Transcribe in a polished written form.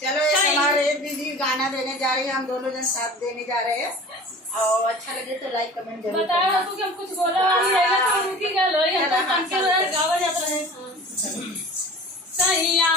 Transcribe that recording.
चलो हमारे दीदी गाना देने जा रही है, हम दोनों जन साथ देने जा रहे हैं और अच्छा लगे तो लाइक कमेंट जरूर बताया तो कि हम कुछ बोला नहीं रहेगा तो रुकी गए लोग गावा जाता है। सैया